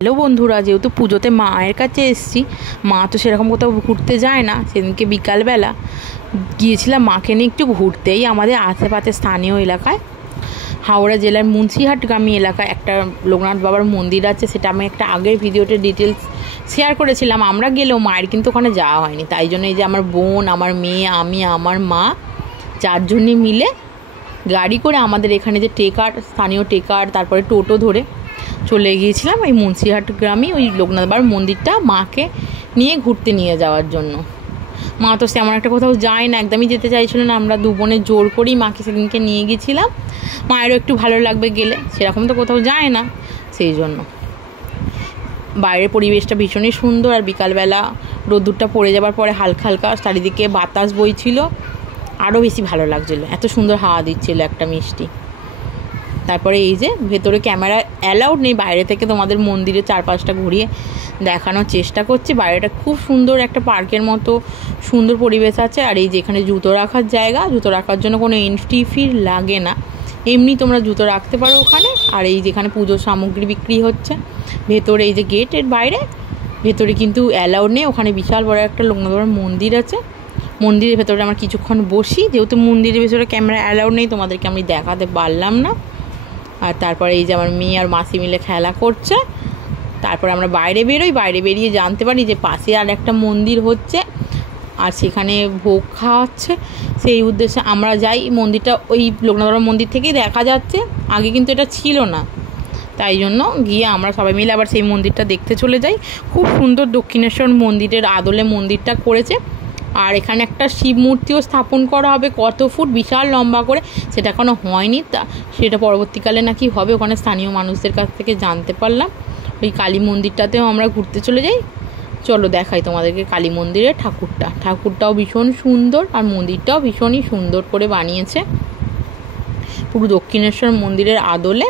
Hello বন্ধুরা, যেহেতু পুজোতে মায়ের কাছে এসেছি, মা তো সেরকম কোথাও ঘুরতে যায় না। সেদিনকে বিকালবেলা গিয়েছিলাম মাকে নিয়ে একটু ঘুরতেই আমাদের আশেপাশে স্থানীয় এলাকায়, হাওড়া জেলার মুন্সিহাটগামী এলাকায় একটা লোকনাথ বাবার মন্দির আছে। সেটা আমি একটা আগের ভিডিওতে ডিটেলস শেয়ার করেছিলাম। আমরা গেলেও মায়ের কিন্তু ওখানে যাওয়া হয়নি। তাই জন্য এই যে আমার বোন, আমার মেয়ে, আমি, আমার মা চারজনই মিলে গাড়ি করে আমাদের এখানে যে টেকার, স্থানীয় টেকার, তারপরে টোটো ধরে চলে গিয়েছিলাম এই মুন্সিহাট গ্রামে ওই লোকনাথ বাবার মন্দিরটা মাকে নিয়ে ঘুরতে নিয়ে যাওয়ার জন্য। মা তো তেমন একটা কোথাও যায় না, একদমই যেতে চাইছিল না। আমরা দু বোনে জোর করেই মাকে সেদিনকে নিয়ে গেছিলাম। মায়েরও একটু ভালো লাগবে গেলে, সেরকম তো কোথাও যায় না, সেই জন্য। বাইরের পরিবেশটা ভীষণই সুন্দর, আর বিকালবেলা রোদ্দুরটা পড়ে যাবার পরে হালকা হালকা চারিদিকে বাতাস বইছিল, আরও বেশি ভালো লাগছিলো। এত সুন্দর হাওয়া দিচ্ছিলো একটা মিষ্টি। তারপরে এই যে ভেতরে ক্যামেরা অ্যালাউড নেই, বাইরে থেকে তোমাদের মন্দিরের চারপাশটা ঘুরিয়ে দেখানোর চেষ্টা করছি। বাইরেটা খুব সুন্দর, একটা পার্কের মতো সুন্দর পরিবেশ আছে। আর এই যে এখানে জুতো রাখার জায়গা, জুতো রাখার জন্য কোনো এন্ট্রি ফি লাগে না, এমনি তোমরা জুতো রাখতে পারো ওখানে। আর এই যেখানে পুজোর সামগ্রী বিক্রি হচ্ছে ভেতরে, এই যে গেটের বাইরে, ভেতরে কিন্তু অ্যালাউড নেই। ওখানে বিশাল বড় একটা লোকনাথ বাবার মন্দির আছে। মন্দিরের ভেতরে আমরা কিছুক্ষণ বসি, যেহেতু মন্দিরের ভেতরে ক্যামেরা অ্যালাউড নেই, তোমাদেরকে আমি দেখাতে পারলাম না। আর তারপরে এই যে আমার মেয়ে আর মাসি মিলে খেলা করছে। তারপরে আমরা বাইরে বেরোই, বাইরে বেরিয়ে জানতে পারি যে পাশে আর একটা মন্দির হচ্ছে, আর সেখানে ভোগ খাওয়াচ্ছে। সেই উদ্দেশ্যে আমরা যাই। মন্দিরটা ওই লোকনাথ বাবার মন্দির থেকেই দেখা যাচ্ছে, আগে কিন্তু এটা ছিল না। তাই জন্য গিয়ে আমরা সবাই মিলে আবার সেই মন্দিরটা দেখতে চলে যাই। খুব সুন্দর দক্ষিণেশ্বর মন্দিরের আদলে মন্দিরটা করেছে। আর এখানে একটা শিব মূর্তিও স্থাপন করা হবে, কত ফুট, বিশাল লম্বা করে। সেটা এখনও হয়নি, সেটা পরবর্তীকালে নাকি হবে, ওখানে স্থানীয় মানুষদের কাছ থেকে জানতে পারলাম। ওই কালী মন্দিরটাতেও আমরা ঘুরতে চলে যাই। চলো দেখাই তোমাদেরকে কালী মন্দিরের ঠাকুরটাও ভীষণ সুন্দর, আর মন্দিরটাও ভীষণই সুন্দর করে বানিয়েছে, পুরো দক্ষিণেশ্বর মন্দিরের আদলে।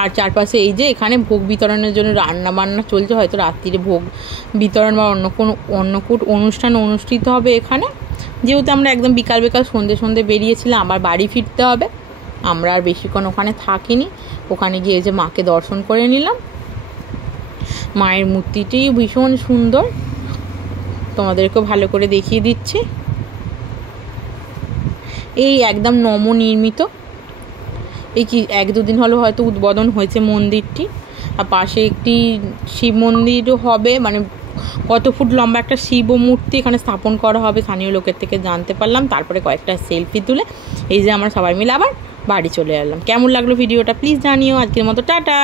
আর চারপাশে এই যে এখানে ভোগ বিতরণের জন্য রান্না বান্না চলছে, হয়তো রাত্রিরে ভোগ বিতরণ বা অন্য কোনো অন্নকূট অনুষ্ঠান অনুষ্ঠিত হবে এখানে। যেহেতু আমরা একদম বিকাল সন্ধে বেরিয়েছিলাম, আবার বাড়ি ফিরতে হবে, আমরা আর বেশিক্ষণ ওখানে থাকিনি। ওখানে গিয়ে যে মাকে দর্শন করে নিলাম। মায়ের মূর্তিটি ভীষণ সুন্দর, তোমাদেরকেও ভালো করে দেখিয়ে দিচ্ছি। এই একদম নবনির্মিত, এই কি 1-2 দিন হলো হয়তো উদ্বোধন হয়েছে মন্দিরটি। আর পাশে একটি শিব মন্দিরও হবে, মানে কত ফুট লম্বা একটা শিব মূর্তি এখানে স্থাপন করা হবে, স্থানীয় লোকের থেকে জানতে পারলাম। তারপরে কয়েকটা সেলফি তুলে এই যে আমরা সবাই মিলে আবার বাড়ি চলে এলাম। কেমন লাগলো ভিডিওটা প্লিজ জানিও। আজকের মতো টাটা।